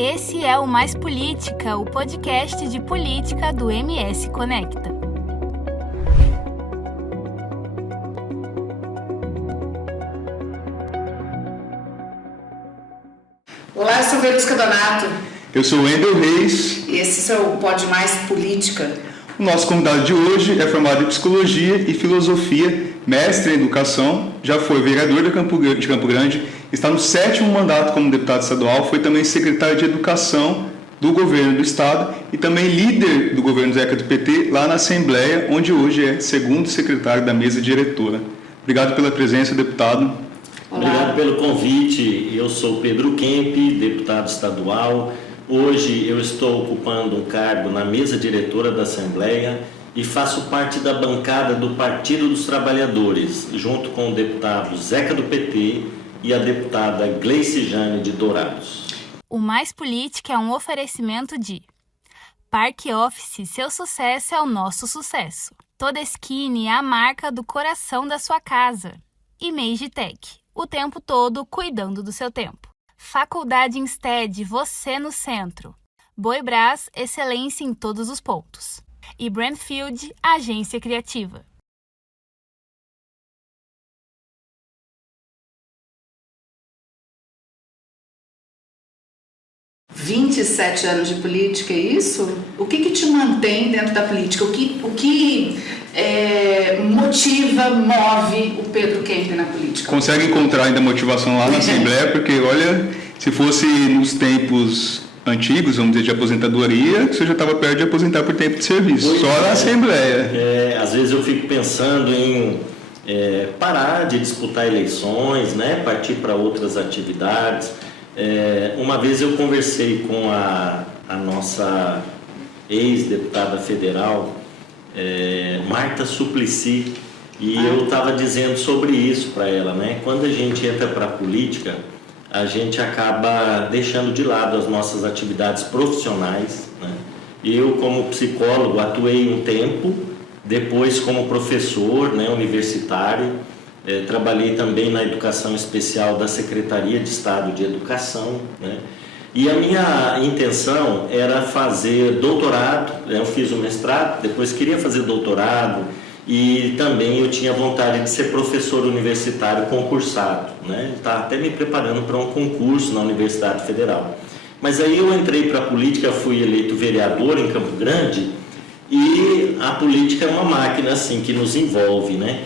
Esse é o Mais Política, o podcast de política do MS Conecta. Olá, eu sou Verusca Donato. Eu sou Wendel Reis. E esse é o Pod Mais Política. O nosso convidado de hoje é formado em Psicologia e Filosofia, mestre em Educação, já foi vereador de Campo Grande, está no 7º mandato como deputado estadual, foi também secretário de Educação do governo do estado e também líder do governo Zeca do PT lá na Assembleia, onde hoje é segundo secretário da mesa diretora. Obrigado pela presença, deputado. Olá. Obrigado pelo convite. Eu sou Pedro Kemp, deputado estadual. Hoje eu estou ocupando um cargo na mesa diretora da Assembleia e faço parte da bancada do Partido dos Trabalhadores, junto com o deputado Zeca do PT e a deputada Gleice Jane de Dourados. O Mais Política é um oferecimento de Parque Office, seu sucesso é o nosso sucesso. Todeskine é a marca do coração da sua casa. E Magitech, o tempo todo cuidando do seu tempo. Faculdade Instead, você no centro. Boibras, excelência em todos os pontos. E Brandfield, agência criativa. – 27 anos de política, é isso? O que te mantém dentro da política? O que motiva, move o Pedro Kemp na política? Consegue encontrar ainda motivação lá na Assembleia, porque olha, se fosse nos tempos antigos, vamos dizer, de aposentadoria, você já estava perto de aposentar por tempo de serviço, só na Assembleia. Às vezes eu fico pensando em parar de disputar eleições, né, partir para outras atividades. Uma vez eu conversei com a nossa ex-deputada federal, Marta Suplicy, e eu estava dizendo sobre isso para ela, né? Quando a gente entra para a política, a gente acaba deixando de lado as nossas atividades profissionais, né? Eu, como psicólogo, atuei um tempo, depois como professor, né, universitário, trabalhei também na educação especial da Secretaria de Estado de Educação, né? E a minha intenção era fazer doutorado, eu fiz o mestrado, depois queria fazer doutorado e também eu tinha vontade de ser professor universitário concursado, né? Estava até me preparando para um concurso na Universidade Federal. Mas aí eu entrei para a política, fui eleito vereador em Campo Grande e a política é uma máquina assim que nos envolve, né?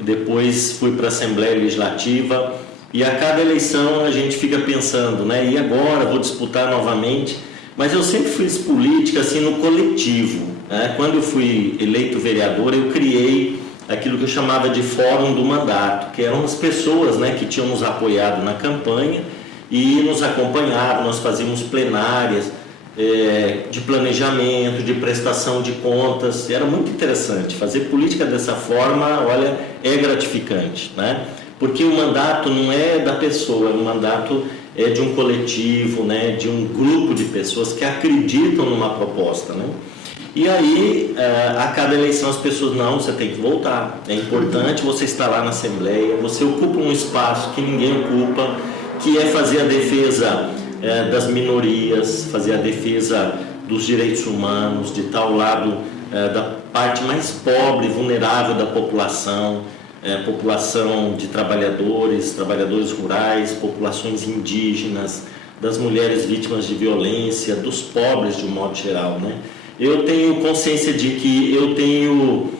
Depois fui para a Assembleia Legislativa e a cada eleição a gente fica pensando, né? E agora vou disputar novamente, mas eu sempre fiz política assim no coletivo, né? Quando eu fui eleito vereador, eu criei aquilo que eu chamava de Fórum do Mandato, que eram as pessoas, né, que tinham nos apoiado na campanha e nos acompanhavam. Nós fazíamos plenárias de planejamento, de prestação de contas. Era muito interessante fazer política dessa forma. Olha, é gratificante, né? Porque o mandato não é da pessoa, o mandato é de um coletivo, né, de um grupo de pessoas que acreditam numa proposta, né? E aí, a cada eleição as pessoas, não, você tem que voltar, é importante você estar lá na Assembleia, você ocupa um espaço que ninguém ocupa, que é fazer a defesa das minorias, fazer a defesa dos direitos humanos, de estar ao lado da parte mais pobre, vulnerável da população, população de trabalhadores rurais, populações indígenas, das mulheres vítimas de violência, dos pobres de um modo geral, né? Eu tenho consciência de que eu tenho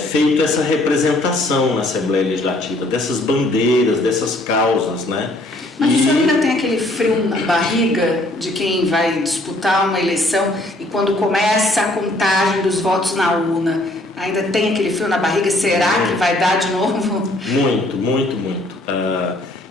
feito essa representação na Assembleia Legislativa, dessas bandeiras, dessas causas, né? Mas o senhor ainda tem aquele frio na barriga de quem vai disputar uma eleição e quando começa a contagem dos votos na urna, ainda tem aquele frio na barriga? Será que vai dar de novo? Muito, muito, muito.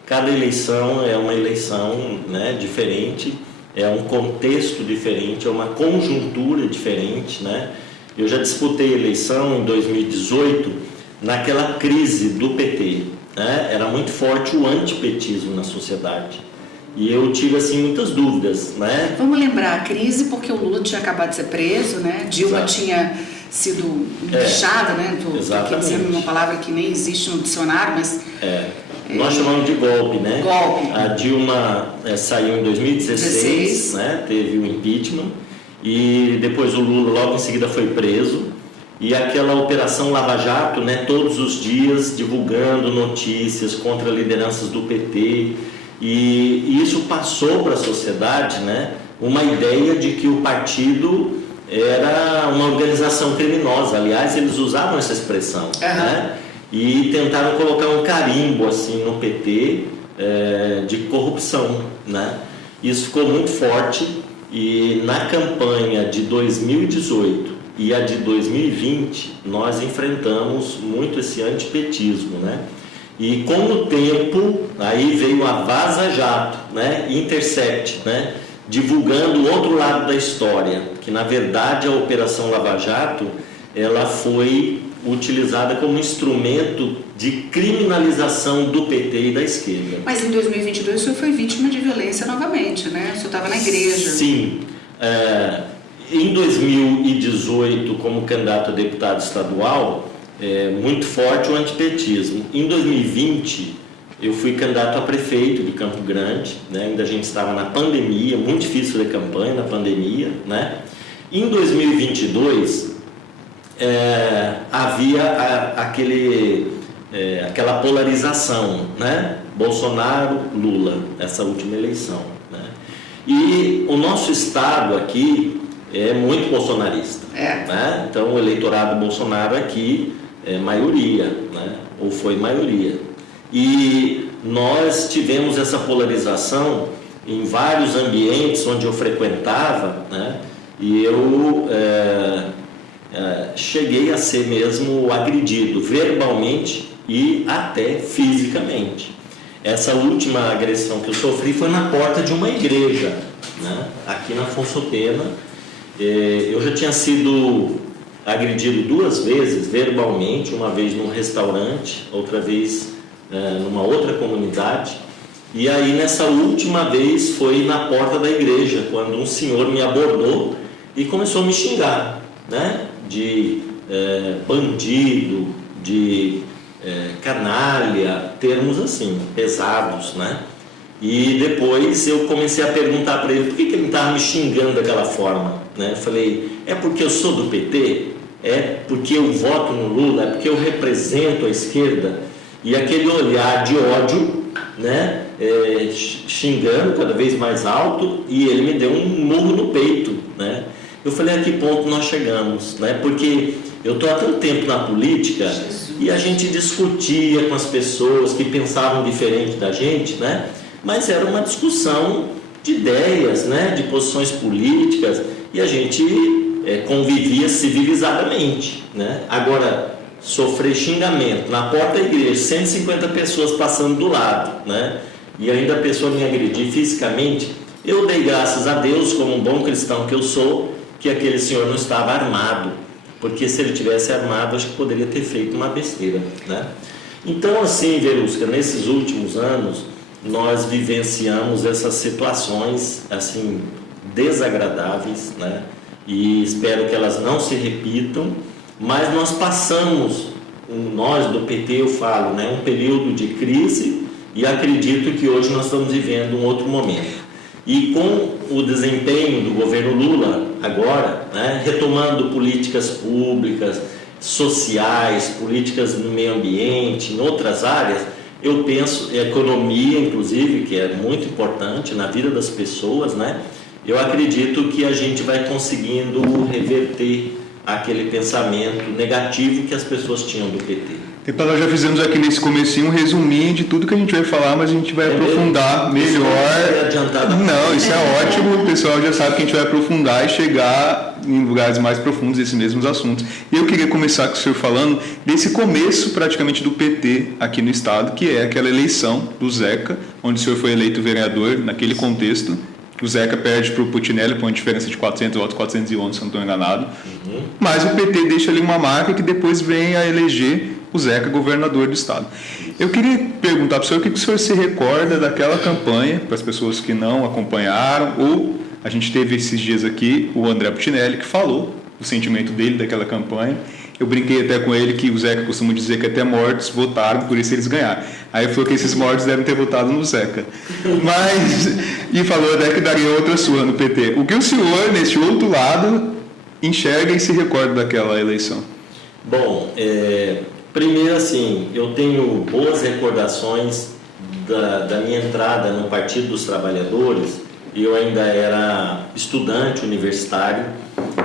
Cada eleição é uma eleição, né, diferente, é um contexto diferente, é uma conjuntura diferente, né? Eu já disputei eleição em 2018 naquela crise do PT, né? Era muito forte o antipetismo na sociedade. E eu tive, assim, muitas dúvidas, né? Vamos lembrar a crise porque o Lula tinha acabado de ser preso, né? Dilma tinha sido empichada, né? Estou aqui dizendo uma palavra que nem existe no dicionário, mas nós chamamos de golpe, né? Golpe. A Dilma saiu em 2016, né? Teve o impeachment, e depois o Lula logo em seguida foi preso. E aquela operação Lava Jato, né, todos os dias divulgando notícias contra lideranças do PT, e isso passou para a sociedade, né, uma ideia de que o partido era uma organização criminosa. Aliás, eles usavam essa expressão, né, e tentaram colocar um carimbo assim no PT de corrupção, né. Isso ficou muito forte, e na campanha de 2018 e a de 2020, nós enfrentamos muito esse antipetismo, né? E com o tempo, aí veio a Vaza Jato, né? Intercept, né? Divulgando o outro lado da história, que na verdade a Operação Lava Jato, ela foi utilizada como instrumento de criminalização do PT e da esquerda. Mas em 2022 o senhor foi vítima de violência novamente, né? O senhor estava na igreja. Sim. Em 2018, como candidato a deputado estadual, muito forte o antipetismo. Em 2020, eu fui candidato a prefeito de Campo Grande, né? Ainda a gente estava na pandemia, muito difícil fazer campanha na pandemia, né? Em 2022, havia aquela polarização, né? Bolsonaro-Lula, essa última eleição, né? E o nosso estado aqui é muito bolsonarista, né? Então o eleitorado Bolsonaro aqui é maioria, né? Ou foi maioria, e nós tivemos essa polarização em vários ambientes onde eu frequentava, né? E eu cheguei a ser mesmo agredido verbalmente e até fisicamente. Essa última agressão que eu sofri foi na porta de uma igreja, né? Aqui na Afonso Pena. Eu já tinha sido agredido 2 vezes verbalmente, uma vez num restaurante, outra vez numa outra comunidade, e aí nessa última vez foi na porta da igreja, quando um senhor me abordou e começou a me xingar, né? De bandido, de canalha, termos assim, pesados, né? E depois eu comecei a perguntar para ele por que ele estava me xingando daquela forma, né? Eu falei, é porque eu sou do PT? É porque eu voto no Lula? É porque eu represento a esquerda? E aquele olhar de ódio, né? Xingando cada vez mais alto, e ele me deu um murro no peito, né? Eu falei, a que ponto nós chegamos, né? Porque eu estou há tanto tempo na política e a gente discutia com as pessoas que pensavam diferente da gente, né? Mas era uma discussão de ideias, né? De posições políticas, e a gente convivia civilizadamente, né? Agora, sofrer xingamento na porta da igreja, 150 pessoas passando do lado, né? E ainda a pessoa me agredir fisicamente, eu dei graças a Deus, como um bom cristão que eu sou, que aquele senhor não estava armado, porque se ele tivesse armado, acho que poderia ter feito uma besteira, né? Então, assim, Verusca, nesses últimos anos, nós vivenciamos essas situações, assim, desagradáveis, né? E espero que elas não se repitam, mas nós passamos, nós do PT eu falo, né? Um período de crise, e acredito que hoje nós estamos vivendo um outro momento. E com o desempenho do governo Lula agora, né, retomando políticas públicas, sociais, políticas no meio ambiente, em outras áreas, eu penso, economia inclusive, que é muito importante na vida das pessoas, né, eu acredito que a gente vai conseguindo reverter aquele pensamento negativo que as pessoas tinham do PT. Deputado, nós já fizemos aqui nesse comecinho um resuminho de tudo que a gente vai falar, mas a gente vai aprofundar melhor. Não, isso é ótimo, o pessoal já sabe que a gente vai aprofundar e chegar em lugares mais profundos desses mesmos assuntos. E eu queria começar com o senhor falando desse começo praticamente do PT aqui no estado, que é aquela eleição do Zeca, onde o senhor foi eleito vereador naquele contexto. O Zeca perde para o Putinelli por uma diferença de 400 votos, 411, se não estou enganado. Mas o PT deixa ali uma marca que depois vem a eleger o Zeca governador do estado. Eu queria perguntar para o senhor o que o senhor se recorda daquela campanha, para as pessoas que não acompanharam, ou a gente teve esses dias aqui o André Putinelli, que falou o sentimento dele daquela campanha, Eu brinquei até com ele que o Zeca costuma dizer que até mortos votaram, por isso eles ganharam. Aí ele falou que esses mortos devem ter votado no Zeca. E falou até que daria outra surra no PT. O que o senhor, nesse outro lado, enxerga e se recorda daquela eleição? Bom, primeiro assim, eu tenho boas recordações da minha entrada no Partido dos Trabalhadores. Eu ainda era estudante universitário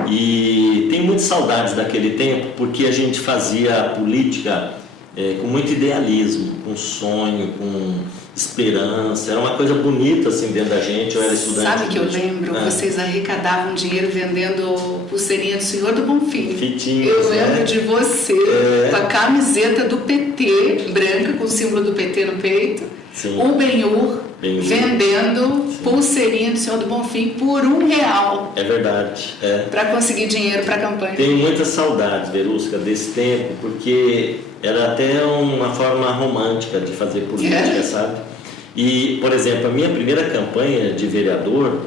e tenho muitas saudades daquele tempo, porque a gente fazia política com muito idealismo, com sonho, com esperança. Era uma coisa bonita assim dentro da gente. Eu era estudante. Sabe que eu lembro? Vocês arrecadavam dinheiro vendendo pulseirinha do Senhor do Bonfim. Fitinhas, eu lembro de você com a camiseta do PT, branca, com o símbolo do PT no peito. Sim. O Benhur vendendo pulseirinha do Senhor do Bonfim por R$1. É verdade. Para conseguir dinheiro para a campanha. Tenho muitas saudades, Verusca, desse tempo, porque era até uma forma romântica de fazer política, sabe? E, por exemplo, a minha primeira campanha de vereador,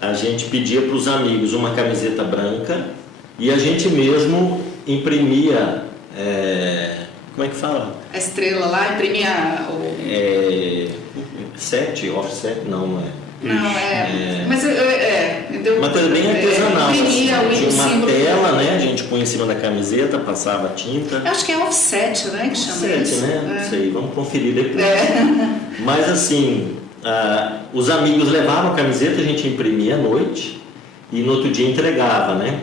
a gente pedia para os amigos uma camiseta branca e a gente mesmo imprimia, como é que fala? A estrela lá, imprimia offset, não é. Não, mas uma coisa bem artesanal. Imprimia tinha uma símbolo tela, né? A gente põe em cima da camiseta, passava tinta. Eu acho que é offset, né? Que chama offset, isso. né? Não sei, vamos conferir depois. Mas assim, os amigos levavam a camiseta, a gente imprimia à noite e no outro dia entregava, né?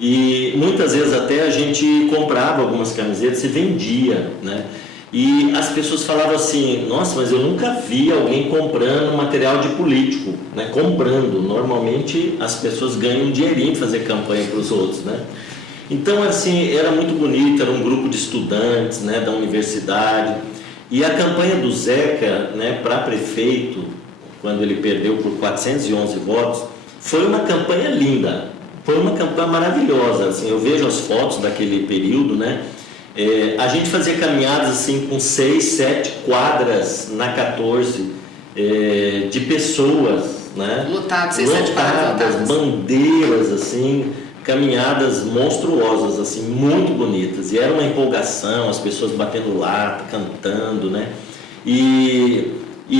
E muitas vezes até a gente comprava algumas camisetas e vendia, né? E as pessoas falavam assim, nossa, mas eu nunca vi alguém comprando material de político, né? Comprando. Normalmente as pessoas ganham um dinheirinho para fazer campanha para os outros, né? Então, assim, era muito bonito, era um grupo de estudantes, né, da universidade. E a campanha do Zeca, né, para prefeito, quando ele perdeu por 411 votos, foi uma campanha linda, foi uma campanha maravilhosa. Assim, eu vejo as fotos daquele período, né? A gente fazia caminhadas assim com 6, 7 quadras na 14 de pessoas, né? Lotadas, 6, 7 quadras lotadas. Bandeiras assim, caminhadas monstruosas assim, muito bonitas. E era uma empolgação, as pessoas batendo lata, cantando, né? E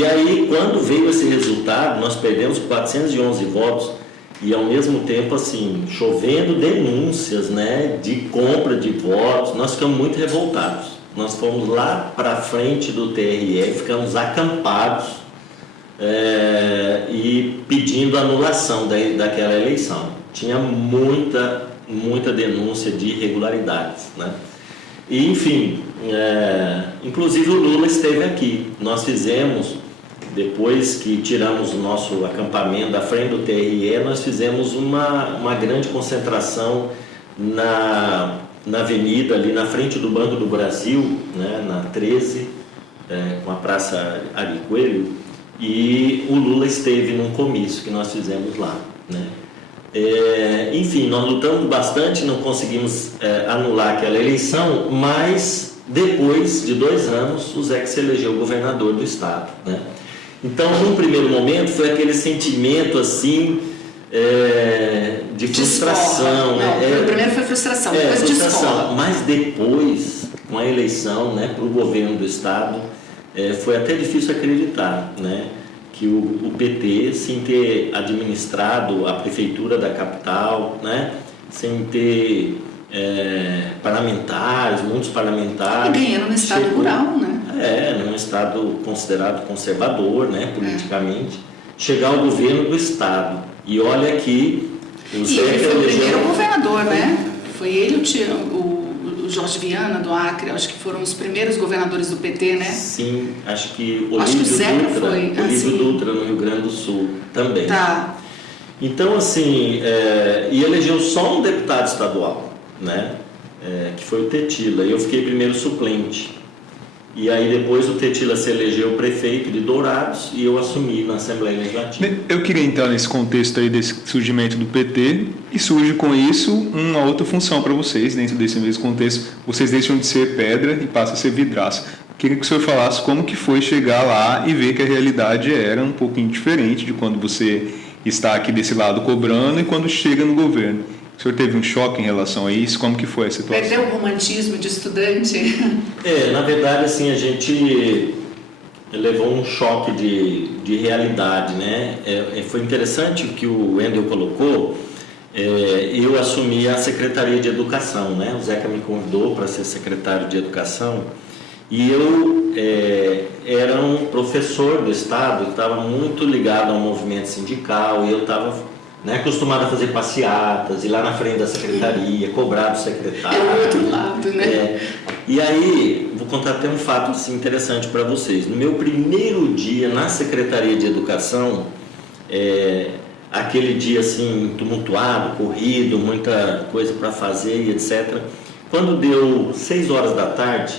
aí quando veio esse resultado, nós perdemos 411 votos. E ao mesmo tempo assim, chovendo denúncias, né, de compra de votos, nós ficamos muito revoltados. Nós fomos lá para frente do TRE, ficamos acampados e pedindo anulação daquela eleição. Tinha muita denúncia de irregularidades, né? E enfim, inclusive o Lula esteve aqui. Nós fizemos, depois que tiramos o nosso acampamento da frente do TRE, nós fizemos uma grande concentração na avenida, ali na frente do Banco do Brasil, né, na 13, com a Praça Ari Coelho, e o Lula esteve num comício que nós fizemos lá, né? Enfim, nós lutamos bastante, não conseguimos anular aquela eleição, mas depois de 2 anos, o Zeca se elegeu governador do estado, né? Então, num primeiro momento, foi aquele sentimento assim de frustração. Não, primeiro foi frustração, depois frustração. Mas depois, com a eleição, né, para o governo do estado, foi até difícil acreditar, né, que o PT, sem ter administrado a prefeitura da capital, né, sem ter parlamentares, muitos parlamentares. E ganhando no estado rural, né? Num estado considerado conservador, né, politicamente, chegar ao governo do estado. E olha que o Zeca ele foi o primeiro governador, né? Foi ele o Jorge Viana do Acre, acho que foram os primeiros governadores do PT, né? Sim, acho que Olívio Dutra no Rio Grande do Sul também. Tá. Então, assim, e elegeu só um deputado estadual, né? Que foi o Tetila. E eu fiquei primeiro suplente. E aí depois o Tetila se elegeu prefeito de Dourados e eu assumi na Assembleia Legislativa. Eu queria entrar nesse contexto aí desse surgimento do PT e surge com isso uma outra função para vocês dentro desse mesmo contexto. Vocês deixam de ser pedra e passam a ser vidraça. Queria que o senhor falasse como que foi chegar lá e ver que a realidade era um pouquinho diferente de quando você está aqui desse lado cobrando e quando chega no governo. O senhor teve um choque em relação a isso? Como que foi a situação? Perdeu o romantismo de estudante? Na verdade, assim, a gente levou um choque de realidade, né? Foi interessante o que o Wendel colocou. Eu assumi a Secretaria de Educação, né? O Zeca me convidou para ser secretário de Educação e eu era um professor do Estado, estava muito ligado ao movimento sindical e eu estava acostumado a fazer passeatas, ir lá na frente da secretaria, cobrar do secretário. É o outro lado, né? E aí, vou contar até um fato assim, interessante para vocês. No meu primeiro dia na Secretaria de Educação, aquele dia assim, tumultuado, corrido, muita coisa para fazer e etc. Quando deu 6 horas da tarde,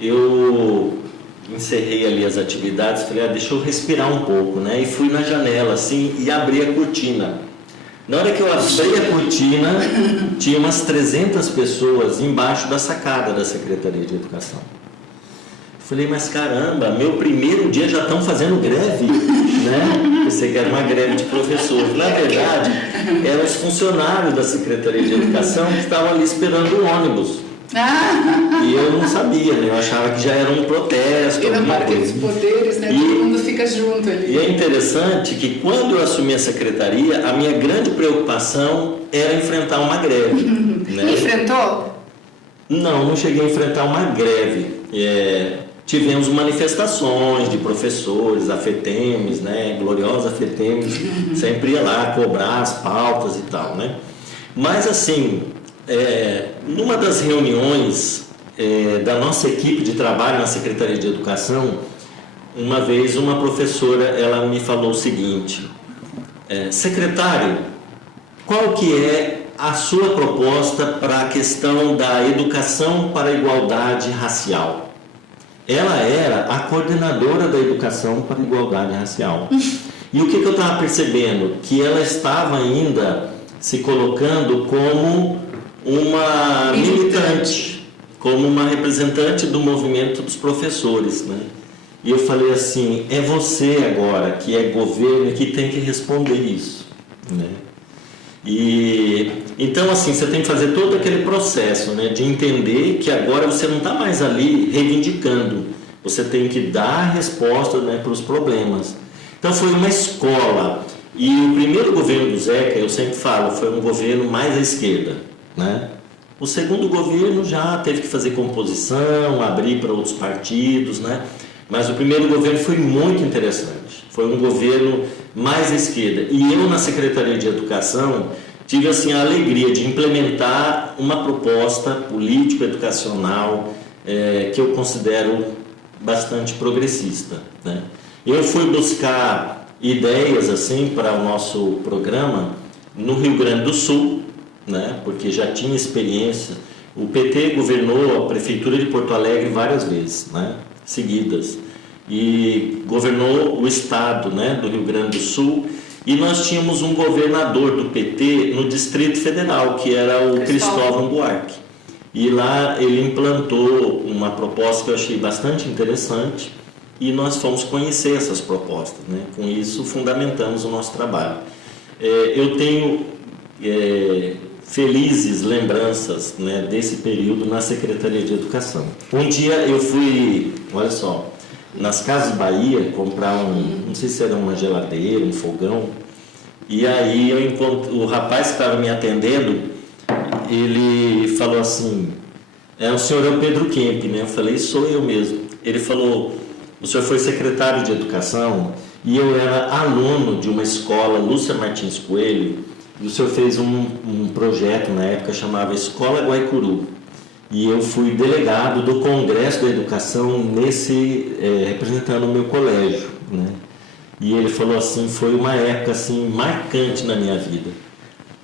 eu encerrei ali as atividades, falei, deixa eu respirar um pouco, né? E fui na janela assim e abri a cortina. Na hora que eu abri a cortina, tinha umas 300 pessoas embaixo da sacada da Secretaria de Educação. Falei, mas caramba, meu primeiro dia já estão fazendo greve, né? Pensei que era uma greve de professores. Na verdade, eram os funcionários da Secretaria de Educação que estavam ali esperando o ônibus. E eu não sabia, né? Eu achava que já era um protesto. E na parte dos poderes, né? Todo mundo fica junto ali. E é interessante que quando eu assumi a secretaria, a minha grande preocupação era enfrentar uma greve. Né? Enfrentou? Não cheguei a enfrentar uma greve. Tivemos manifestações de professores, a FETEMES, né? Gloriosa FETEMES, sempre ia lá cobrar as pautas e tal, né? Mas assim, numa das reuniões da nossa equipe de trabalho na Secretaria de Educação, uma vez uma professora, ela me falou o seguinte, secretário, qual que é a sua proposta para a questão da educação para a igualdade racial? Ela era a coordenadora da educação para a igualdade racial. E o que eu estava percebendo? Que ela estava ainda se colocando como uma militante, como uma representante do movimento dos professores, né? E eu falei assim, é você agora que é governo que tem que responder isso, né? E então assim, você tem que fazer todo aquele processo, né, de entender que agora você não está mais ali reivindicando, você tem que dar resposta, né, para os problemas. Então foi uma escola. E o primeiro governo do Zeca, eu sempre falo, foi um governo mais à esquerda, né? O segundo governo já teve que fazer composição, abrir para outros partidos, né? Mas o primeiro governo foi muito interessante, foi um governo mais à esquerda. E eu, na Secretaria de Educação, tive assim, a alegria de implementar uma proposta político-educacional que eu considero bastante progressista, né? Eu fui buscar ideias assim, para o nosso programa no Rio Grande do Sul, né? Porque já tinha experiência. O PT governou a Prefeitura de Porto Alegre várias vezes, né? Seguidas, e governou o estado, né, do Rio Grande do Sul, e nós tínhamos um governador do PT no Distrito Federal, que era o Cristóvão Buarque, e lá ele implantou uma proposta que eu achei bastante interessante, e nós fomos conhecer essas propostas, né? Com isso fundamentamos o nosso trabalho. Eu tenho felizes lembranças, né, desse período na Secretaria de Educação. Um dia eu fui, olha só, nas Casas Bahia comprar não sei se era uma geladeira, um fogão, e aí eu encontro o rapaz que estava me atendendo, ele falou assim, o senhor é o Pedro Kemp, né? Eu falei, sou eu mesmo. Ele falou, o senhor foi secretário de Educação e eu era aluno de uma escola, Lúcia Martins Coelho, e o senhor fez um projeto na época, chamava Escola Guaicuru, e eu fui delegado do Congresso da Educação representando o meu colégio, né? E ele falou assim, foi uma época assim, marcante na minha vida.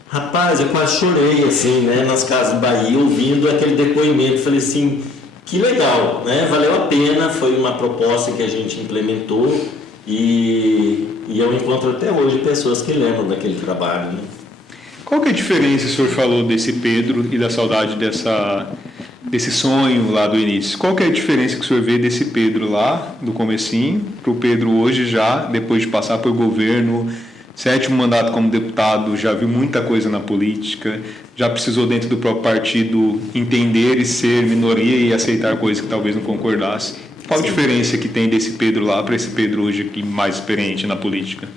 Rapaz, eu quase chorei assim, né, nas Casas Bahia, ouvindo aquele depoimento. Falei assim, que legal, né? Valeu a pena, foi uma proposta que a gente implementou e eu encontro até hoje pessoas que lembram daquele trabalho, né? Qual que é a diferença, o senhor falou desse Pedro e da saudade desse sonho lá do início? Qual que é a diferença que o senhor vê desse Pedro lá, do comecinho, para o Pedro hoje já, depois de passar por governo 7º mandato como deputado, já viu muita coisa na política, já precisou dentro do próprio partido entender e ser minoria e aceitar coisas que talvez não concordasse. Qual a diferença que tem desse Pedro lá para esse Pedro hoje aqui mais experiente na política?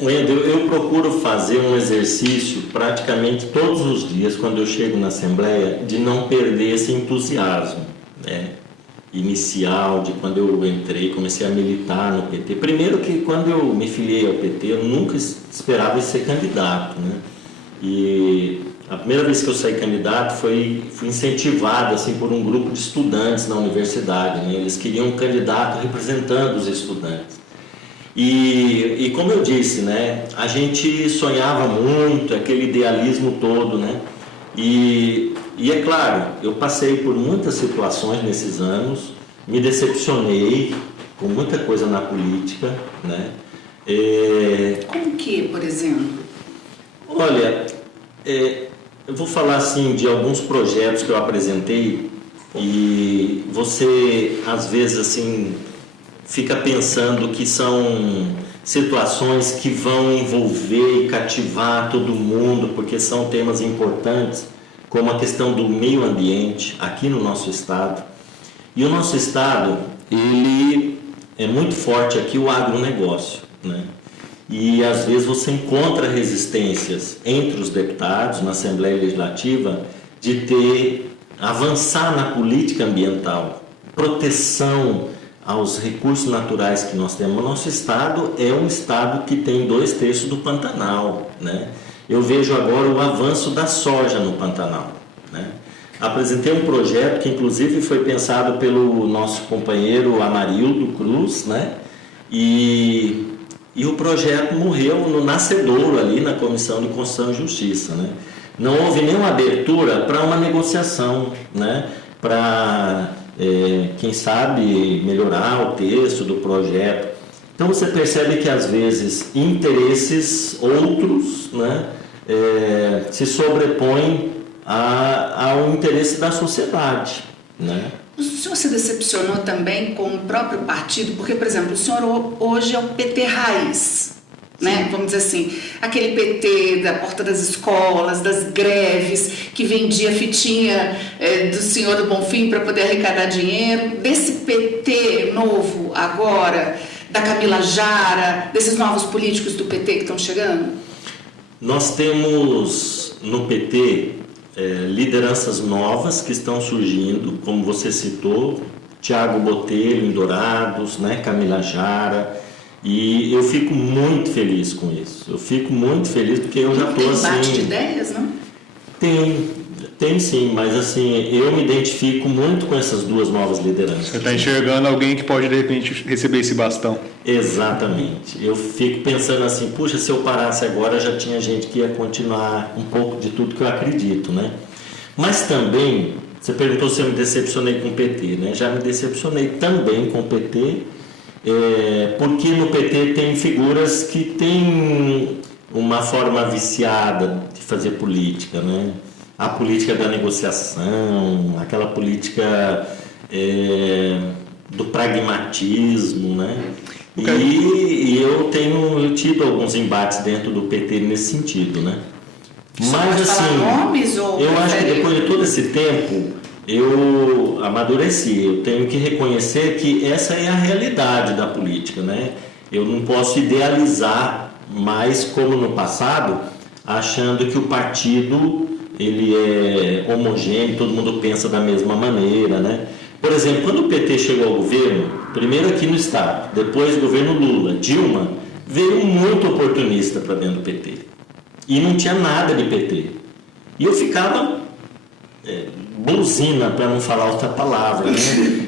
Wendel, eu procuro fazer um exercício praticamente todos os dias quando eu chego na Assembleia de não perder esse entusiasmo, né, inicial de quando eu entrei, comecei a militar no PT. Primeiro que quando eu me filiei ao PT, eu nunca esperava ser candidato, né? E a primeira vez que eu saí candidato fui incentivado assim por um grupo de estudantes na universidade, né? Eles queriam um candidato representando os estudantes. E como eu disse, né, a gente sonhava muito, aquele idealismo todo, né? E é claro, eu passei por muitas situações nesses anos, me decepcionei com muita coisa na política, né? Como que, por exemplo? Olha, eu vou falar assim de alguns projetos que eu apresentei e você às vezes assim fica pensando que são situações que vão envolver e cativar todo mundo, porque são temas importantes, como a questão do meio ambiente aqui no nosso estado. E o nosso estado, ele é muito forte aqui, o agronegócio, né? E às vezes você encontra resistências entre os deputados na Assembleia Legislativa de avançar na política ambiental, proteção aos recursos naturais que nós temos. O nosso estado é um estado que tem 2/3 do Pantanal, né? Eu vejo agora o avanço da soja no Pantanal, né? Apresentei um projeto que inclusive foi pensado pelo nosso companheiro Amarildo Cruz, né? E o projeto morreu no nascedouro ali na Comissão de Constituição e Justiça, né? Não houve nenhuma abertura para uma negociação, né? Para quem sabe melhorar o texto do projeto. Então você percebe que às vezes interesses outros, né, se sobrepõem ao interesse da sociedade, né? O senhor se decepcionou também com o próprio partido? Porque, por exemplo, o senhor hoje é o PT raiz, né? Vamos dizer assim, aquele PT da porta das escolas, das greves, que vendia fitinha do senhor do Bonfim para poder arrecadar dinheiro. Desse PT novo agora, da Camila Jara, desses novos políticos do PT que estão chegando? Nós temos no PT lideranças novas que estão surgindo, como você citou, Tiago Botelho em Dourados, né, Camila Jara, e eu fico muito feliz com isso. Eu fico muito feliz porque eu já estou assim... Tem debate de ideias, não? Tem sim, mas assim, eu me identifico muito com essas duas novas lideranças. Você está enxergando alguém que pode de repente receber esse bastão? Exatamente. Eu fico pensando assim, puxa, se eu parasse agora já tinha gente que ia continuar um pouco de tudo que eu acredito, né? Mas também, você perguntou se eu me decepcionei com o PT, né? Já me decepcionei também com o PT, porque no PT tem figuras que têm uma forma viciada de fazer política, né? A política da negociação, aquela política do pragmatismo, né? E eu tenho tido alguns embates dentro do PT nesse sentido, né? Mas assim, nomes, ou eu acho que depois de todo esse tempo eu amadureci. Eu tenho que reconhecer que essa é a realidade da política, né? Eu não posso idealizar mais como no passado, achando que o partido ele é homogêneo, todo mundo pensa da mesma maneira, né? Por exemplo, quando o PT chegou ao governo, primeiro aqui no estado, depois do governo Lula, Dilma, veio muito oportunista para dentro do PT. E não tinha nada de PT. E eu ficava buzina, para não falar outra palavra, né?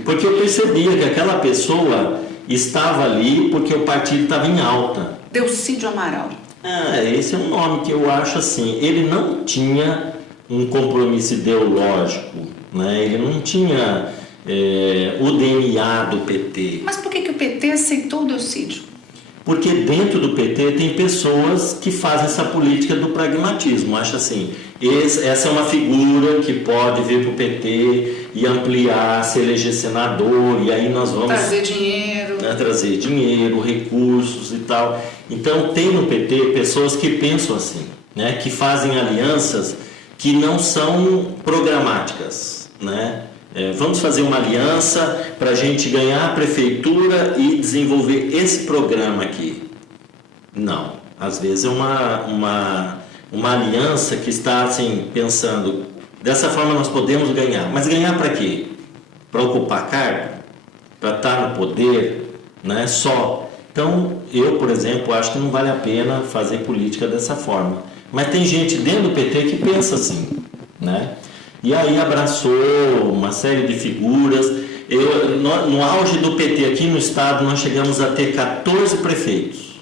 Porque eu percebia que aquela pessoa estava ali porque o partido estava em alta. Delcídio Amaral. Esse é um nome que eu acho assim, ele não tinha um compromisso ideológico, né? Ele não tinha o DNA do PT. Mas por que o PT aceitou o Delcídio? Porque dentro do PT tem pessoas que fazem essa política do pragmatismo. Acho assim, essa é uma figura que pode vir para o PT e ampliar, se eleger senador, e aí nós vamos... Trazer dinheiro. trazer dinheiro, recursos e tal. Então tem no PT pessoas que pensam assim, né? Que fazem alianças que não são programáticas, né? Vamos fazer uma aliança para a gente ganhar a prefeitura e desenvolver esse programa aqui. Não, às vezes é uma aliança que está assim, pensando, dessa forma nós podemos ganhar, mas ganhar para quê? Para ocupar cargo? Para estar no poder, né? Só. Então, eu, por exemplo, acho que não vale a pena fazer política dessa forma. Mas tem gente dentro do PT que pensa assim, né? E aí abraçou uma série de figuras. No auge do PT aqui no estado, nós chegamos a ter 14 prefeitos.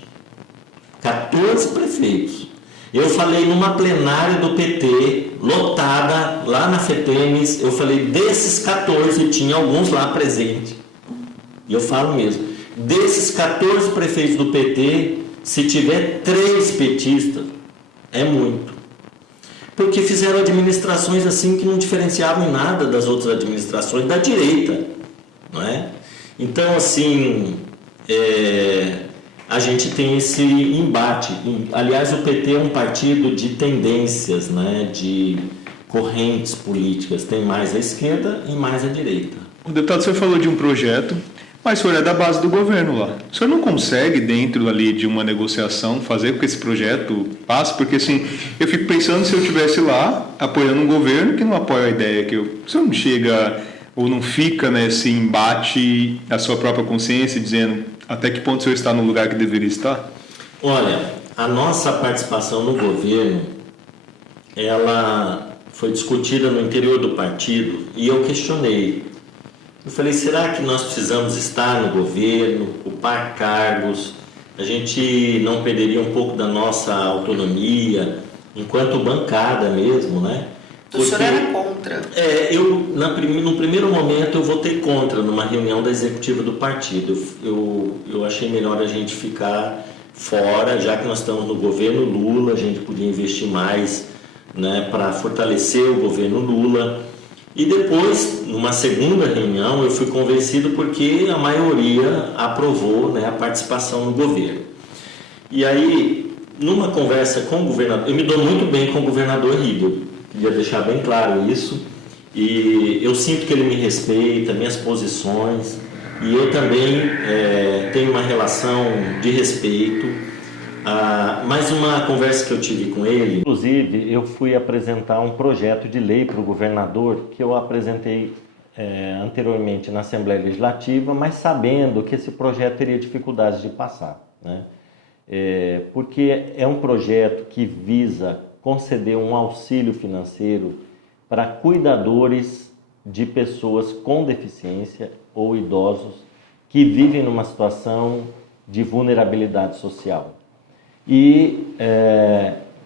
14 prefeitos. Eu falei numa plenária do PT, lotada, lá na FETEMES, eu falei, desses 14, tinha alguns lá presentes. E eu falo mesmo, desses 14 prefeitos do PT, se tiver 3 petistas, é muito. Porque fizeram administrações assim que não diferenciavam em nada das outras administrações da direita, não é? Então, assim, a gente tem esse embate. Aliás, o PT é um partido de tendências, né, de correntes políticas. Tem mais à esquerda e mais à direita. O deputado, o senhor falou de um projeto, mas o senhor é da base do governo lá. O senhor não consegue, dentro ali de uma negociação, fazer com que esse projeto passe? Porque, assim, eu fico pensando se eu estivesse lá apoiando um governo que não apoia a ideia que o senhor não chega ou não fica nesse embate a sua própria consciência, dizendo até que ponto o senhor está no lugar que deveria estar? Olha, a nossa participação no governo, ela foi discutida no interior do partido e eu questionei. Eu falei, será que nós precisamos estar no governo, ocupar cargos? A gente não perderia um pouco da nossa autonomia, enquanto bancada mesmo, né? O senhor era contra? No primeiro momento, eu votei contra numa reunião da executiva do partido. Eu achei melhor a gente ficar fora, já que nós estamos no governo Lula, a gente podia investir mais, né, para fortalecer o governo Lula. E depois, numa segunda reunião, eu fui convencido porque a maioria aprovou, né, a participação no governo. E aí, numa conversa com o governador, eu me dou muito bem com o governador Riedel, queria deixar bem claro isso, e eu sinto que ele me respeita, minhas posições, e eu também tenho uma relação de respeito. Mais uma conversa que eu tive com ele, inclusive eu fui apresentar um projeto de lei para o governador que eu apresentei anteriormente na Assembleia Legislativa, mas sabendo que esse projeto teria dificuldades de passar, né? Porque é um projeto que visa conceder um auxílio financeiro para cuidadores de pessoas com deficiência ou idosos que vivem numa situação de vulnerabilidade social. E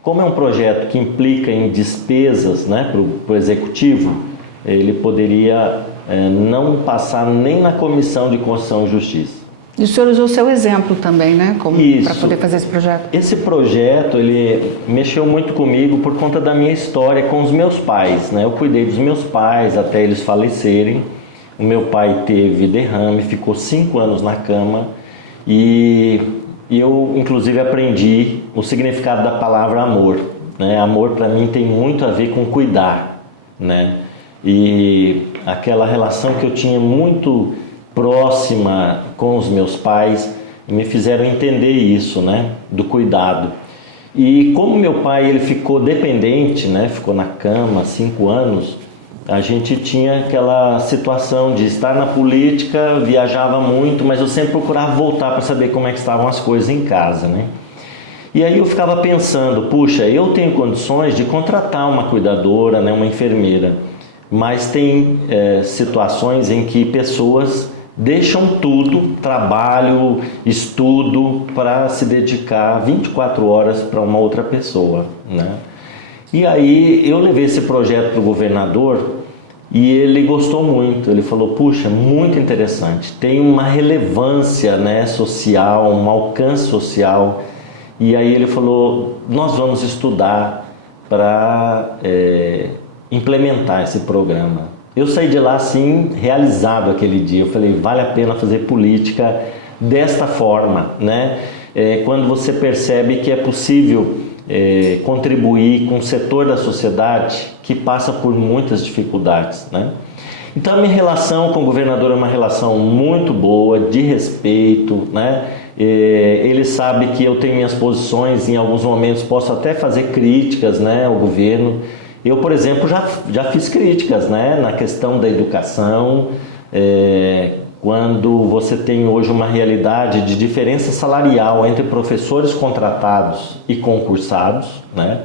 como é um projeto que implica em despesas, né, para o executivo, ele poderia não passar nem na Comissão de Constituição e Justiça. E o senhor usou o seu exemplo também, né, para poder fazer esse projeto? Esse projeto, ele mexeu muito comigo por conta da minha história com os meus pais, né? Eu cuidei dos meus pais até eles falecerem. O meu pai teve derrame, ficou 5 anos na cama e eu, inclusive, aprendi o significado da palavra amor, né? Amor, para mim, tem muito a ver com cuidar, né? E aquela relação que eu tinha muito próxima com os meus pais me fizeram entender isso, né? Do cuidado. E como meu pai ele ficou dependente, né? Ficou na cama 5 anos, a gente tinha aquela situação de estar na política, viajava muito, mas eu sempre procurava voltar para saber como é que estavam as coisas em casa, né? E aí eu ficava pensando, puxa, eu tenho condições de contratar uma cuidadora, né, uma enfermeira, mas tem situações em que pessoas deixam tudo, trabalho, estudo, para se dedicar 24 horas para uma outra pessoa, né? E aí eu levei esse projeto para o governador e ele gostou muito. Ele falou, puxa, muito interessante, tem uma relevância, né, social, um alcance social. E aí ele falou, nós vamos estudar para implementar esse programa. Eu saí de lá assim, realizado aquele dia. Eu falei, vale a pena fazer política desta forma, né? Quando você percebe que é possível contribuir com um setor da sociedade que passa por muitas dificuldades, né? Então a minha relação com o governador é uma relação muito boa, de respeito, né? Ele sabe que eu tenho minhas posições, em alguns momentos posso até fazer críticas, né, ao governo. Eu, por exemplo, já fiz críticas, né, na questão da educação, quando você tem hoje uma realidade de diferença salarial entre professores contratados e concursados, né,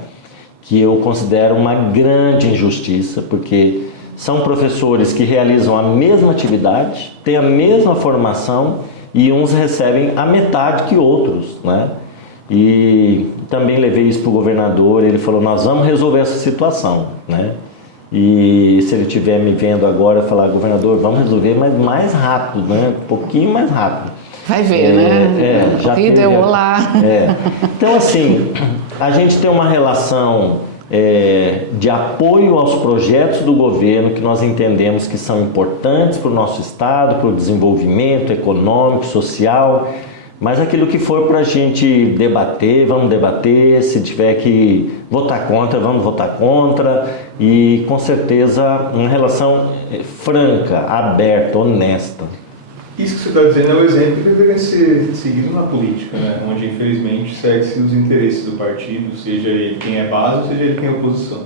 que eu considero uma grande injustiça, porque são professores que realizam a mesma atividade, têm a mesma formação e uns recebem a metade que outros, né? E também levei isso para o governador, ele falou, nós vamos resolver essa situação, né? E se ele estiver me vendo agora, eu falar, governador, vamos resolver, mas mais rápido, né? Um pouquinho mais rápido. Vai ver, né? Já deu olá. Então, assim, a gente tem uma relação de apoio aos projetos do governo que nós entendemos que são importantes para o nosso estado, para o desenvolvimento econômico, social, mas aquilo que for para a gente debater, vamos debater, se tiver que votar contra, vamos votar contra, e com certeza uma relação franca, aberta, honesta. Isso que você está dizendo é um exemplo que deveria ser seguido na política, né? Onde infelizmente segue-se os interesses do partido, seja ele quem é base, seja ele quem é oposição.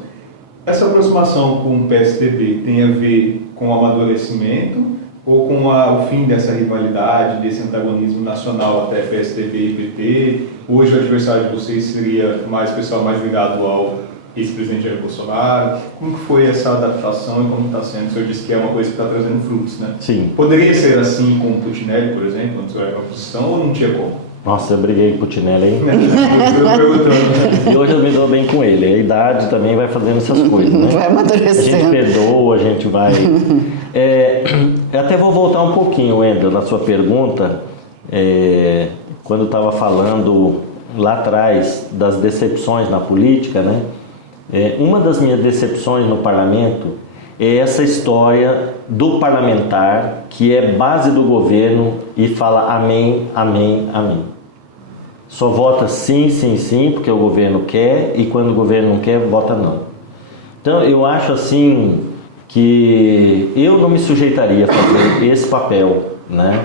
Essa aproximação com o PSDB tem a ver com o amadurecimento ou com o fim dessa rivalidade, desse antagonismo nacional até PSDB e PT? Hoje o adversário de vocês seria mais pessoal mais ligado ao ex-presidente Jair Bolsonaro. Como que foi essa adaptação e como está sendo? O senhor disse que é uma coisa que está trazendo frutos, né? Sim. Poderia Poderia ser assim com o Putinelli, por exemplo, quando o senhor era na oposição, ou não tinha como? Nossa, eu briguei com o Putinelli, hein? Perguntando. E hoje eu me dou bem com ele. A idade também vai fazendo essas coisas, né? Vai amadurecendo. A gente perdoa, a gente vai... eu até vou voltar um pouquinho, Wendel, na sua pergunta. Quando eu estava falando lá atrás das decepções na política, né? Uma das minhas decepções no parlamento é essa história do parlamentar que é base do governo e fala amém, amém, amém. Só vota sim, sim, sim, porque o governo quer, e quando o governo não quer, vota não. Então eu acho assim que eu não me sujeitaria a fazer esse papel, né?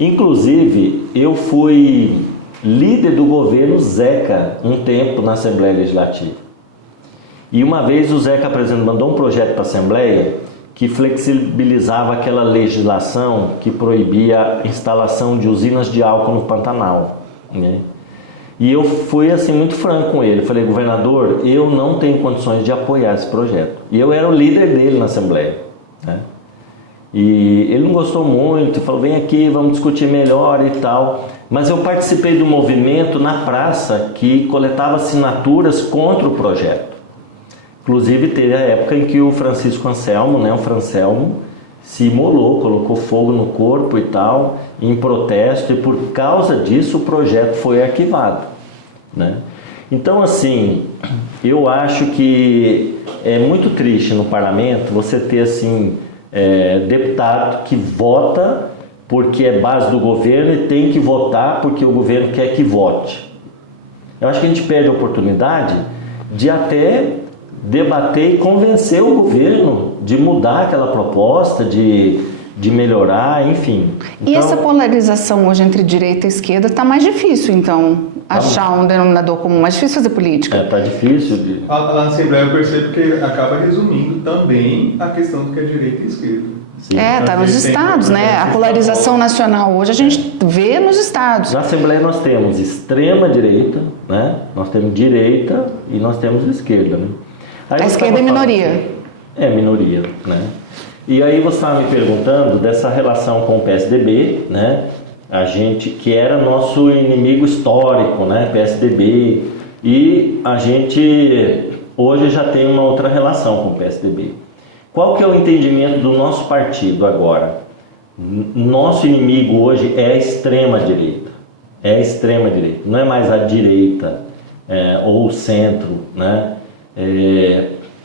Inclusive eu fui líder do governo Zeca um tempo na Assembleia Legislativa. E uma vez o Zeca, por exemplo, mandou um projeto para a Assembleia que flexibilizava aquela legislação que proibia a instalação de usinas de álcool no Pantanal, né? E eu fui assim muito franco com ele, falei, governador, eu não tenho condições de apoiar esse projeto. E eu era o líder dele na Assembleia, né? E ele não gostou muito, falou, vem aqui, vamos discutir melhor e tal. Mas eu participei do movimento na praça que coletava assinaturas contra o projeto. Inclusive teve a época em que o Francisco Anselmo, né, o Francelmo, se imolou, colocou fogo no corpo e tal, em protesto, e por causa disso o projeto foi arquivado, né? Então, assim, eu acho que é muito triste no parlamento você ter, assim, deputado que vota porque é base do governo e tem que votar porque o governo quer que vote. Eu acho que a gente perde a oportunidade de até debater e convencer o governo de mudar aquela proposta, de melhorar, enfim. E essa polarização hoje entre direita e esquerda está mais difícil, então, achar um denominador comum, mais difícil fazer política. Está difícil. Lá na Assembleia eu percebo que acaba resumindo também a questão do que é direita e esquerda. Sim. Tá nos estados, né? A polarização nacional hoje a gente vê nos estados. Na Assembleia nós temos extrema direita, né? Nós temos direita e nós temos esquerda, né? Aí a esquerda é minoria. Minoria, né? E aí você estava me perguntando dessa relação com o PSDB, né? A gente que era nosso inimigo histórico, né? PSDB. E a gente hoje já tem uma outra relação com o PSDB. Qual que é o entendimento do nosso partido agora? Nosso inimigo hoje é a extrema-direita. É a extrema-direita. Não é mais a direita ou o centro, né?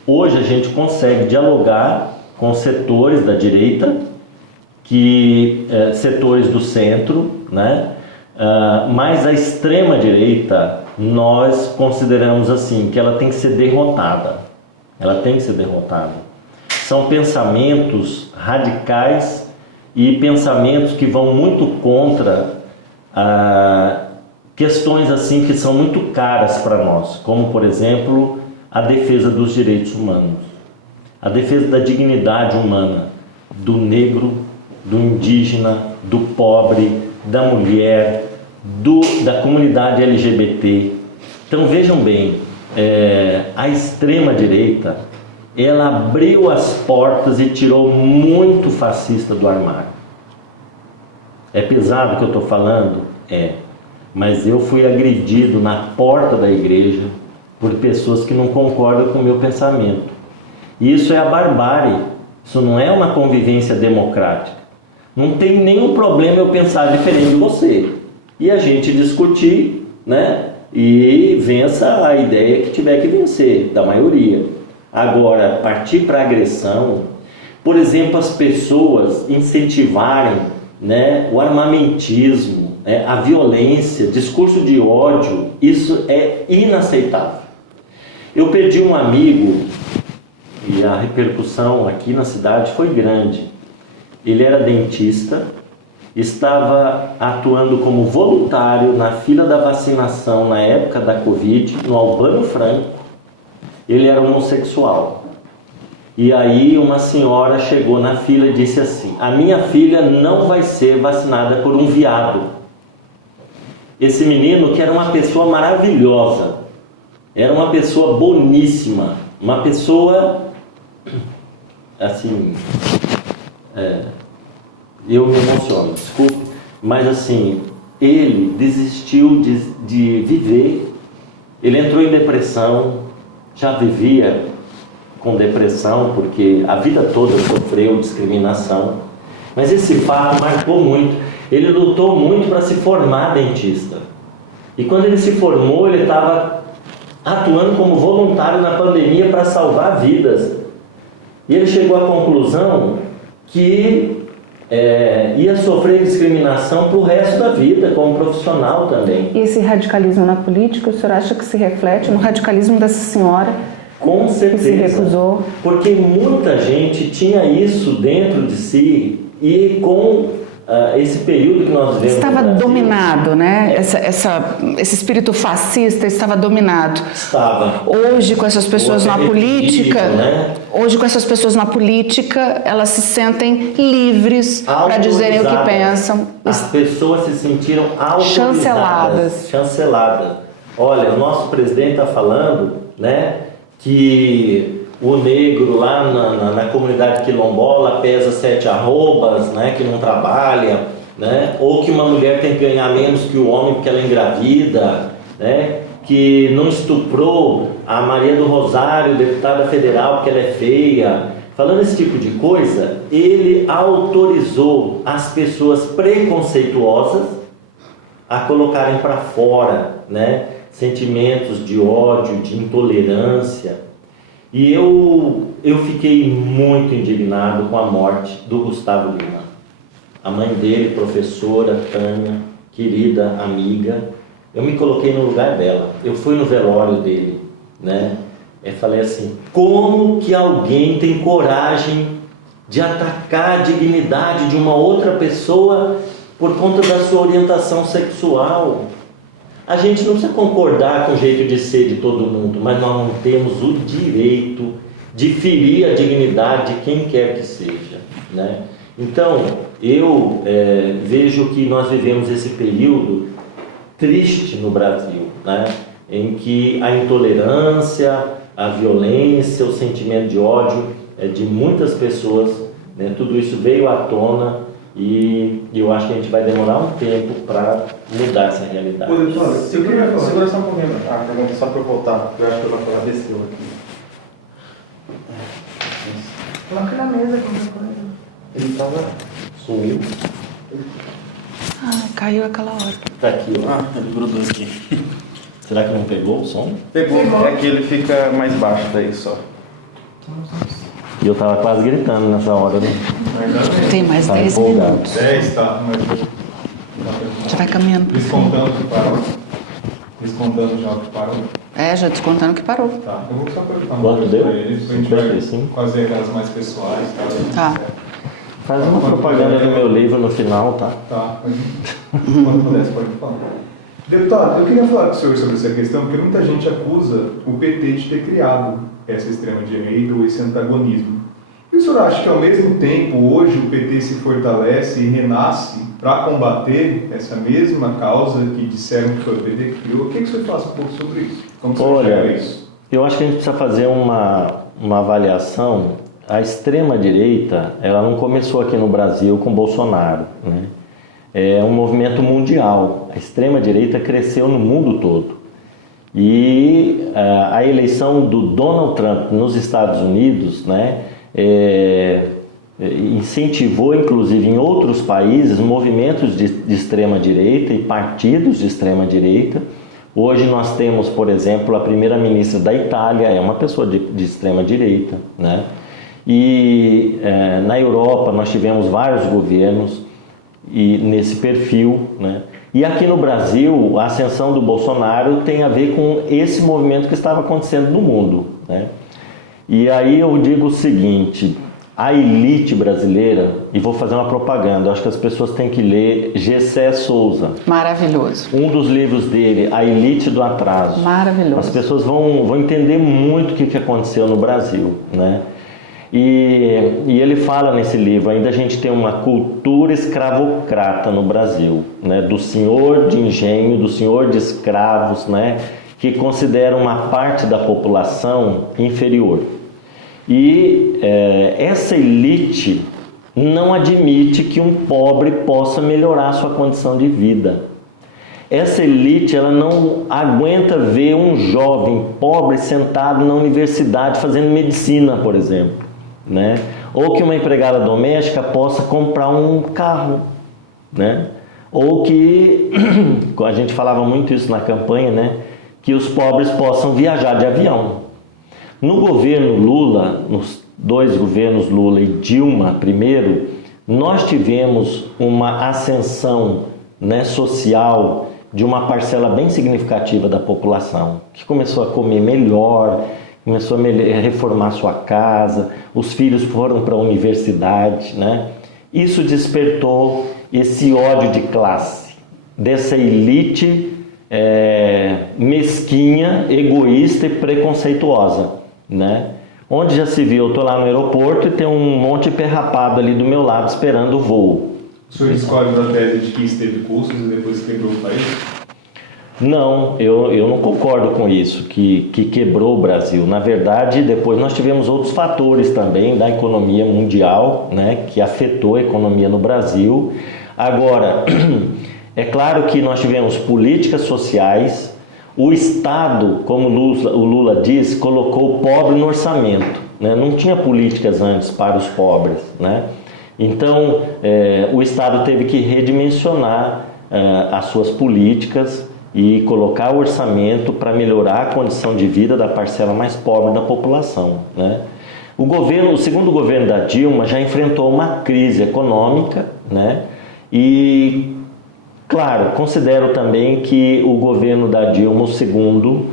Hoje a gente consegue dialogar com setores da direita que setores do centro, né? Mas a extrema-direita, nós consideramos assim, que ela tem que ser derrotada. Ela tem que ser derrotada. São pensamentos radicais e pensamentos que vão muito contra questões assim que são muito caras para nós, como por exemplo a defesa dos direitos humanos, a defesa da dignidade humana, do negro, do indígena, do pobre, da mulher, da comunidade LGBT. Então vejam bem, a extrema-direita, ela abriu as portas e tirou muito fascista do armário. É pesado o que eu estou falando? Mas eu fui agredido na porta da igreja por pessoas que não concordam com o meu pensamento. E isso é a barbárie, isso não é uma convivência democrática. Não tem nenhum problema eu pensar diferente de você. E a gente discutir, né? E vença a ideia que tiver que vencer, da maioria. Agora, partir para agressão, por exemplo, as pessoas incentivarem, né, o armamentismo, a violência, discurso de ódio, isso é inaceitável. Eu perdi um amigo e a repercussão aqui na cidade foi grande. Ele era dentista, estava atuando como voluntário na fila da vacinação na época da Covid, no Albano Franco. Ele era homossexual. E aí uma senhora chegou na fila e disse assim: a minha filha não vai ser vacinada por um viado. Esse menino, que era uma pessoa maravilhosa, era uma pessoa boníssima, uma pessoa assim, eu me emociono, desculpe, mas assim, ele desistiu de viver, ele entrou em depressão, já vivia com depressão, porque a vida toda sofreu discriminação, mas esse fato marcou muito. Ele lutou muito para se formar dentista, e quando ele se formou, ele estava atuando como voluntário na pandemia para salvar vidas, e ele chegou à conclusão que ia sofrer discriminação para o resto da vida, como profissional também. E esse radicalismo na política, o senhor acha que se reflete no radicalismo dessa senhora? Com certeza. Que se recusou? Porque muita gente tinha isso dentro de si e com esse período que nós vivemos estava dominado, né? Esse espírito fascista estava dominado. Estava. Hoje, com essas pessoas na política, né? Hoje, com essas pessoas na política, elas se sentem livres para dizerem o que pensam. As pessoas se sentiram autorizadas, chanceladas. Olha, o nosso presidente está falando, né, que o negro lá na comunidade quilombola pesa 7 arrobas, né, que não trabalha, né, ou que uma mulher tem que ganhar menos que o homem porque ela é engravida, né, que não estuprou a Maria do Rosário, deputada federal, porque ela é feia. Falando esse tipo de coisa, ele autorizou as pessoas preconceituosas a colocarem para fora, né, sentimentos de ódio, de intolerância. E eu fiquei muito indignado com a morte do Gustavo Lima. A mãe dele, professora Tânia, querida amiga, eu me coloquei no lugar dela. Eu fui no velório dele, né? Eu falei assim: como que alguém tem coragem de atacar a dignidade de uma outra pessoa por conta da sua orientação sexual? A gente não precisa concordar com o jeito de ser de todo mundo, mas nós não temos o direito de ferir a dignidade de quem quer que seja, né? Então, eu vejo que nós vivemos esse período triste no Brasil, né? Em que a intolerância, a violência, o sentimento de ódio de muitas pessoas, né? Tudo isso veio à tona. E eu acho que a gente vai demorar um tempo para mudar essa realidade. Olha, eu queria segurar só um pouquinho a pergunta, só para eu voltar, porque eu acho que eu vou falar besteira aqui. Coloca na mesa qualquer coisa. Ele estava... Sumiu. Caiu aquela hora. Tá aqui, ó. ele grudou aqui. Será que não pegou o som? Pegou, é que ele fica mais baixo daí só. E eu tava quase gritando nessa hora, né? Tem mais 10 empolgado. minutos. 10, tá, mas... Já vai caminhando. Descontando que parou. Descontando já o que parou. Já descontando que parou. Tá, eu vou só perguntar Quanto coisa deu? pra eles, pra gente vai 55? fazer as mais pessoais, tá? Tá. Faz uma propaganda no meu livro no final, tá? Tá, quando pudesse, pode falar. Deputado, eu queria falar com o senhor sobre essa questão, porque muita gente acusa o PT de ter criado essa extrema-direita ou esse antagonismo. E o senhor acha que, ao mesmo tempo, hoje o PT se fortalece e renasce para combater essa mesma causa que disseram que foi o PT que criou? O que o senhor fala um pouco sobre isso? Como o senhor enxerga isso? Eu acho que a gente precisa fazer uma avaliação. A extrema-direita, ela não começou aqui no Brasil com Bolsonaro, né? É um movimento mundial. A extrema-direita cresceu no mundo todo. E a eleição do Donald Trump nos Estados Unidos, né, incentivou, inclusive em outros países, movimentos de extrema-direita e partidos de extrema-direita. Hoje nós temos, por exemplo, a primeira-ministra da Itália, é uma pessoa de extrema-direita, né? E na Europa nós tivemos vários governos nesse perfil, né? E aqui no Brasil, a ascensão do Bolsonaro tem a ver com esse movimento que estava acontecendo no mundo, né? E aí eu digo o seguinte, a elite brasileira, e vou fazer uma propaganda, acho que as pessoas têm que ler Gessé Souza. Maravilhoso. Um dos livros dele, A Elite do Atraso. Maravilhoso. As pessoas vão entender muito o que aconteceu no Brasil, né? E ele fala nesse livro, ainda a gente tem uma cultura escravocrata no Brasil, né? Do senhor de engenho, do senhor de escravos, né? Que considera uma parte da população inferior. E essa elite não admite que um pobre possa melhorar sua condição de vida. Essa elite, ela não aguenta ver um jovem pobre sentado na universidade fazendo medicina, por exemplo, né? Ou que uma empregada doméstica possa comprar um carro, né? Ou que, a gente falava muito isso na campanha, né? Que os pobres possam viajar de avião. No governo Lula, nos dois governos Lula e Dilma primeiro, nós tivemos uma ascensão, né, social de uma parcela bem significativa da população, que começou a comer melhor, começou a reformar sua casa, os filhos foram para a universidade, né? Isso despertou esse ódio de classe, dessa elite mesquinha, egoísta e preconceituosa, né? Onde já se viu, eu estou lá no aeroporto e tem um monte de perrapado ali do meu lado esperando o voo. O senhor escolhe na tese de que esteve cursos e depois quebrou o país? Não, eu não concordo com isso, que quebrou o Brasil. Na verdade, depois nós tivemos outros fatores também da economia mundial, né, que afetou a economia no Brasil. Agora, é claro que nós tivemos políticas sociais, o Estado, como o Lula diz, colocou o pobre no orçamento, né? Não tinha políticas antes para os pobres, né? Então, o Estado teve que redimensionar as suas políticas e colocar o orçamento para melhorar a condição de vida da parcela mais pobre da população, né? O segundo governo da Dilma já enfrentou uma crise econômica, né? E, claro, considero também que o governo da Dilma, o segundo,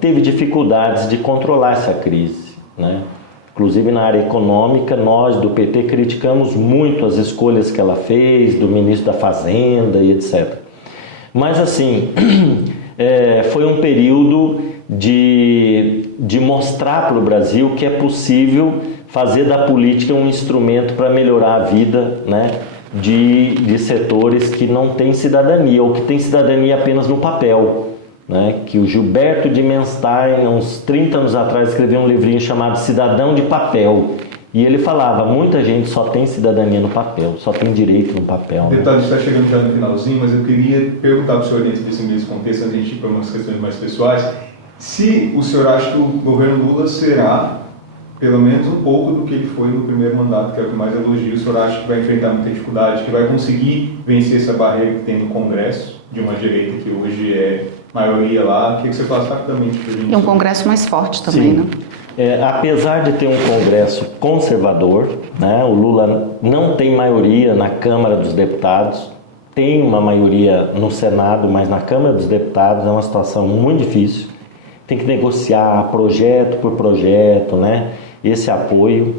teve dificuldades de controlar essa crise, né? Inclusive na área econômica, nós do PT criticamos muito as escolhas que ela fez, do ministro da Fazenda e etc. Mas assim, foi um período de mostrar para o Brasil que é possível fazer da política um instrumento para melhorar a vida, né, de setores que não têm cidadania, ou que têm cidadania apenas no papel, né? Que o Gilberto de Menstein, uns 30 anos atrás, escreveu um livrinho chamado Cidadão de Papel. E ele falava, muita gente só tem cidadania no papel, só tem direito no papel. O deputado está chegando já no finalzinho, mas eu queria perguntar para o senhor, dentro desse mesmo contexto, antes de a gente ir para umas questões mais pessoais, se o senhor acha que o governo Lula será, pelo menos um pouco do que ele foi no primeiro mandato, que é o que mais elogio, o senhor acha que vai enfrentar muita dificuldade, que vai conseguir vencer essa barreira que tem no Congresso, de uma direita que hoje é maioria lá? O que você fala rapidamente para a gente? E um Congresso mais forte também, Sim. né? Apesar de ter um Congresso conservador, né, o Lula não tem maioria na Câmara dos Deputados, tem uma maioria no Senado, mas na Câmara dos Deputados é uma situação muito difícil. Tem que negociar projeto por projeto, né, esse apoio.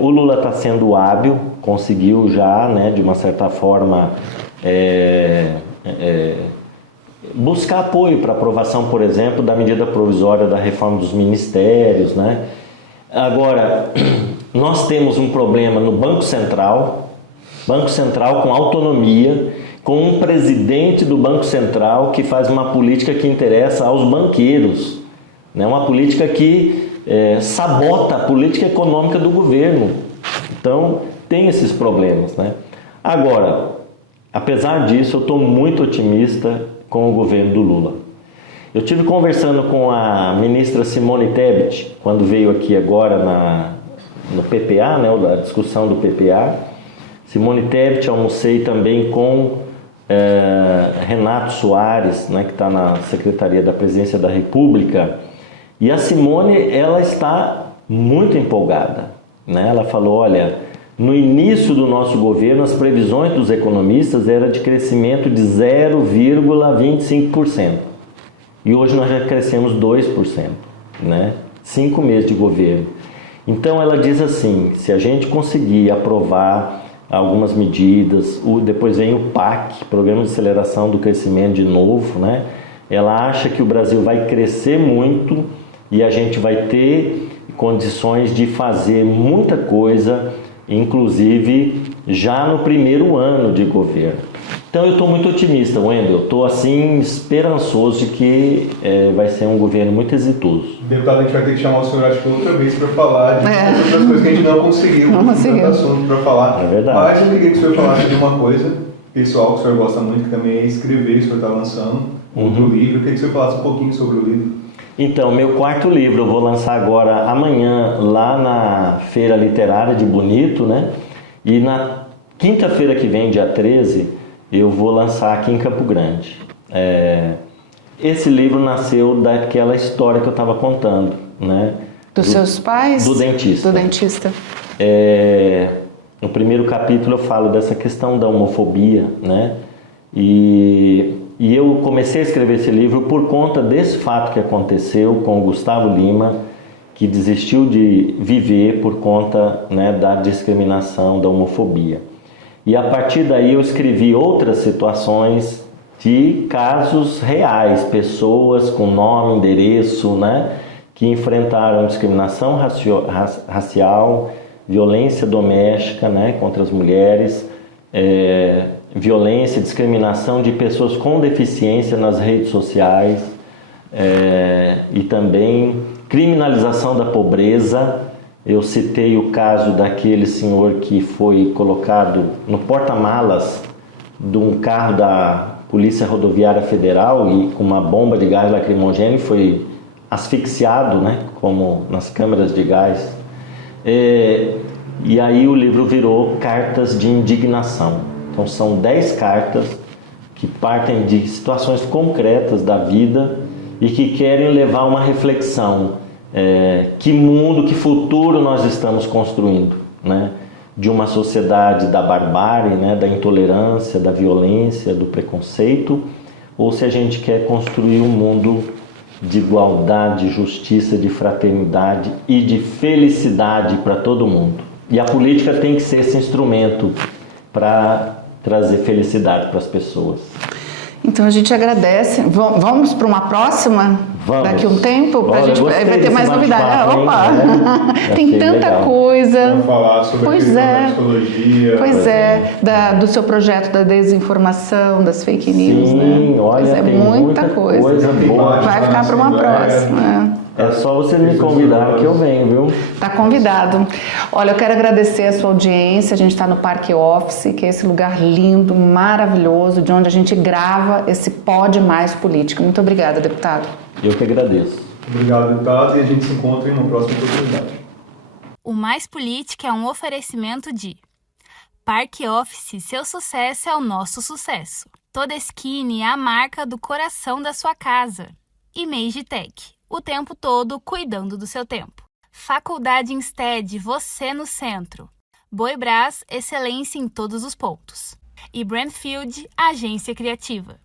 O Lula está sendo hábil, conseguiu já, né, de uma certa forma, buscar apoio para aprovação, por exemplo, da medida provisória da reforma dos ministérios, né? Agora, nós temos um problema no Banco Central com autonomia, com um presidente do Banco Central que faz uma política que interessa aos banqueiros, né? Uma política que sabota a política econômica do governo. Então, tem esses problemas, né? Agora, apesar disso, eu estou muito otimista com o governo do Lula. Eu tive conversando com a ministra Simone Tebet, quando veio aqui agora no PPA, né, a discussão do PPA. Simone Tebet, almocei também com Renato Soares, né, que está na Secretaria da Presidência da República. E a Simone, ela está muito empolgada, né? Ela falou, olha, no início do nosso governo, as previsões dos economistas eram de crescimento de 0,25%. E hoje nós já crescemos 2%, né? 5 meses de governo. Então ela diz assim, se a gente conseguir aprovar algumas medidas, depois vem o PAC, Programa de Aceleração do Crescimento de novo, né? Ela acha que o Brasil vai crescer muito e a gente vai ter condições de fazer muita coisa, inclusive já no primeiro ano de governo. Então eu estou muito otimista, Wendel. Eu estou assim esperançoso de que vai ser um governo muito exitoso. Deputado, a gente vai ter que chamar o senhor, acho que outra vez, para falar de outras coisas que a gente não conseguiu. Tanto assunto para falar. É verdade. Mas eu queria que o senhor falasse de uma coisa pessoal que o senhor gosta muito, que também é escrever. O senhor está lançando outro livro. Eu queria que o senhor falasse um pouquinho sobre o livro. Então, meu 4º livro eu vou lançar agora amanhã lá na Feira Literária de Bonito, né? E na quinta-feira que vem, dia 13, eu vou lançar aqui em Campo Grande. Esse livro nasceu daquela história que eu estava contando, né? Dos seus pais? Do dentista. Do dentista. No primeiro capítulo eu falo dessa questão da homofobia, né? E eu comecei a escrever esse livro por conta desse fato que aconteceu com o Gustavo Lima, que desistiu de viver por conta, né, da discriminação, da homofobia. E a partir daí eu escrevi outras situações de casos reais, pessoas com nome, endereço, né, que enfrentaram discriminação racial, violência doméstica, né, contra as mulheres, violência, discriminação de pessoas com deficiência nas redes sociais, e também criminalização da pobreza. Eu citei o caso daquele senhor que foi colocado no porta-malas de um carro da Polícia Rodoviária Federal e com uma bomba de gás lacrimogêneo foi asfixiado, né, como nas câmeras de gás. E aí o livro virou Cartas de Indignação. Então são 10 cartas que partem de situações concretas da vida e que querem levar uma reflexão. Que mundo, que futuro nós estamos construindo, né? De uma sociedade da barbárie, né? Da intolerância, da violência, do preconceito, ou se a gente quer construir um mundo de igualdade, de justiça, de fraternidade e de felicidade para todo mundo. E a política tem que ser esse instrumento para trazer felicidade para as pessoas. Então a gente agradece. Vamos para uma próxima? Vamos. Daqui um tempo? Olha, A gente vai ter mais novidades. Opa! Tem tanta legal. coisa. Vamos falar sobre a questão da psicologia. Pois do seu projeto da desinformação, das fake news, Sim, né? olha, tem muita coisa. boa. Vai ficar para uma próxima. É só você me convidar que eu venho, viu? Tá convidado. Olha, eu quero agradecer a sua audiência. A gente está no Parque Office, que é esse lugar lindo, maravilhoso, de onde a gente grava esse Pode Mais Política. Muito obrigada, deputado. Eu que agradeço. Obrigado, deputado, e a gente se encontra em uma próxima oportunidade. O Mais Política é um oferecimento de Parque Office, seu sucesso é o nosso sucesso. Todeskine é a marca do coração da sua casa. E Magitech, o tempo todo cuidando do seu tempo. Faculdade Instead, você no centro. Boibras, excelência em todos os pontos. E Brandfield, agência criativa.